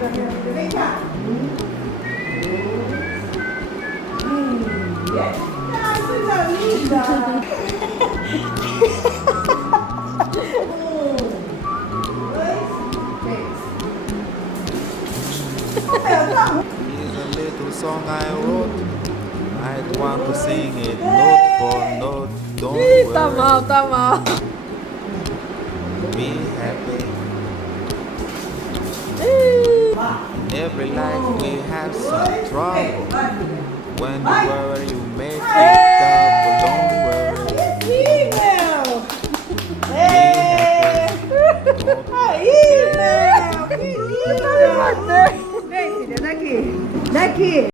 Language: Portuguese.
da minha vida. Vem cá. Ai, coisa linda. Here's a little song I wrote. I'd want to sing it note for note. Don't Ih, tá worry, mal, tá mal. be happy. Ih, In every life we have some trouble. When you worry, you make it double. Don't worry, Ih, Mel. be happy. Don't Aí, Mel. Que linda. Deus. Vem, filha, daqui. Daqui.